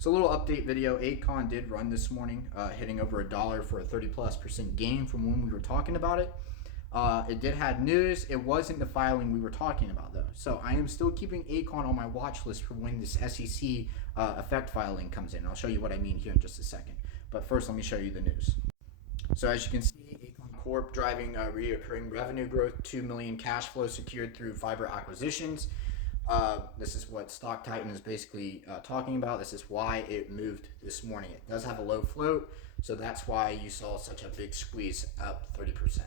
So a little update video. AKAN did run this morning, hitting over $1 for a 30+% gain from when we were talking about it. It did have news. It wasn't the filing we were talking about though. So I am still keeping AKAN on my watch list for when this SEC effect filing comes in. I'll show you what I mean here in just a second. But first, let me show you the news. So as you can see, AKAN Corp driving reoccurring revenue growth, 2 million cash flow secured through fiber acquisitions. This is what Stock Titan is basically talking about. This is why it moved this morning. It does have a low float, so that's why you saw such a big squeeze, up 30%.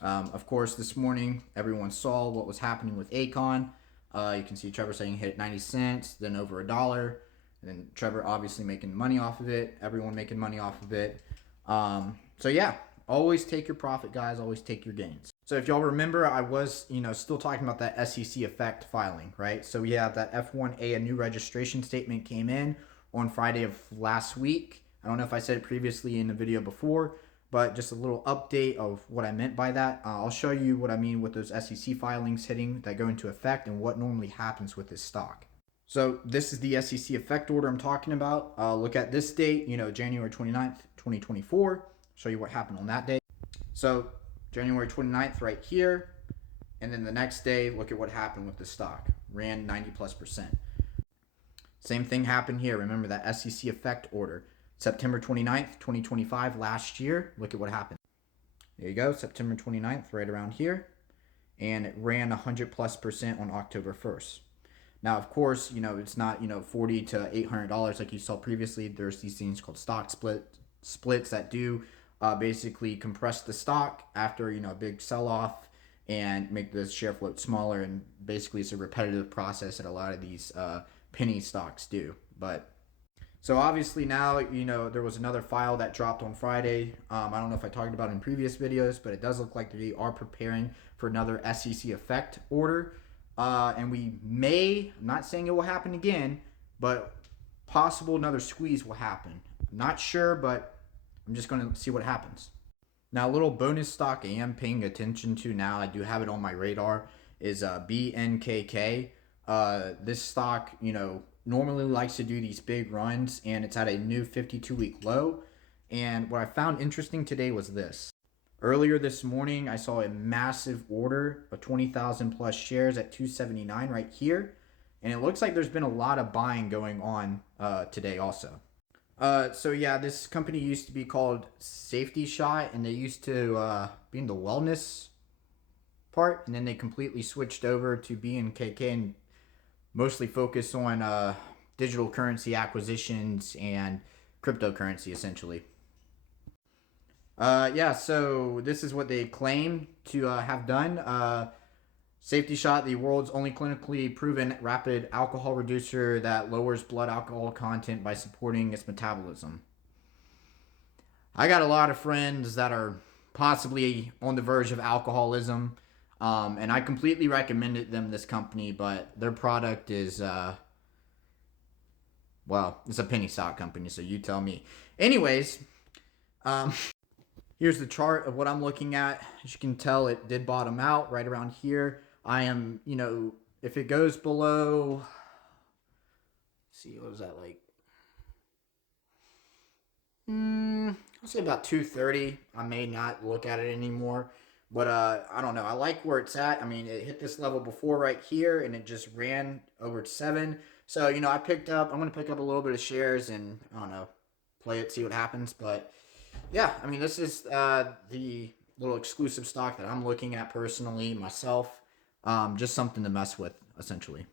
Of course, this morning, everyone saw what was happening with AKAN. You can see Trevor saying hit at 90 cents, then over $1. And then Trevor obviously making money off of it. Everyone making money off of it. So yeah, always take your profit, guys. Always take your gains. So if y'all remember, I was, still talking about that SEC effect filing, right? So we have that F1A, a new registration statement came in on Friday of last week. I don't know if I said it previously in the video before, but just a little update of what I meant by that. I'll show you what I mean with those SEC filings hitting that go into effect and what normally happens with this stock. So this is the SEC effect order I'm talking about. Look at this date, January 29th, 2024. Show you what happened on that day. So January 29th right here. And then the next day, look at what happened with the stock. Ran 90+%. Same thing happened here. Remember that SEC effect order. September 29th, 2025, last year. Look at what happened. There you go, September 29th, right around here. And it ran 100+% on October 1st. Now, of course, it's not, $40 to $800 like you saw previously. There's these things called stock splits that do basically compress the stock after, a big sell-off and make the share float smaller. And basically, it's a repetitive process that a lot of these penny stocks do. But so obviously now, there was another file that dropped on Friday. I don't know if I talked about it in previous videos, but it does look like they are preparing for another SEC effect order. And we may, I'm not saying it will happen again, but possible another squeeze will happen. I'm not sure, but I'm just going to see what happens. Now, a little bonus stock I am paying attention to now, I do have it on my radar, is BNKK. This stock, normally likes to do these big runs, and it's at a new 52-week low. And what I found interesting today was this. Earlier this morning, I saw a massive order of 20,000 plus shares at 279 right here. And it looks like there's been a lot of buying going on today also. So yeah, this company used to be called Safety Shot, and they used to be in the wellness part. And then they completely switched over to BNKK and mostly focus on digital currency acquisitions and cryptocurrency essentially. Yeah, so this is what they claim to have done. Safety Shot, the world's only clinically proven rapid alcohol reducer that lowers blood alcohol content by supporting its metabolism. I got a lot of friends that are possibly on the verge of alcoholism, and I completely recommended them this company, but their product is, well, it's a penny stock company, so you tell me. Anyways, here's the chart of what I'm looking at. As you can tell, it did bottom out right around here. I am, if it goes below, let's see, what was that like? I'll say about 230. I may not look at it anymore. But I don't know. I like where it's at. I mean, it hit this level before right here, and it just ran over 7. So, I'm going to pick up a little bit of shares and, I don't know, play it, see what happens. But yeah, I mean, this is the little exclusive stock that I'm looking at personally myself. Just something to mess with, essentially.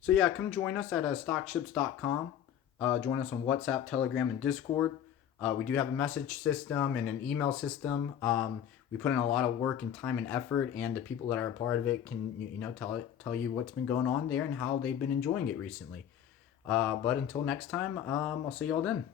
So yeah, come join us at stockships.com. Join us on WhatsApp, Telegram, and Discord. We do have a message system and an email system. We put in a lot of work and time and effort, and the people that are a part of it can, tell you what's been going on there and how they've been enjoying it recently. But until next time, I'll see y'all then.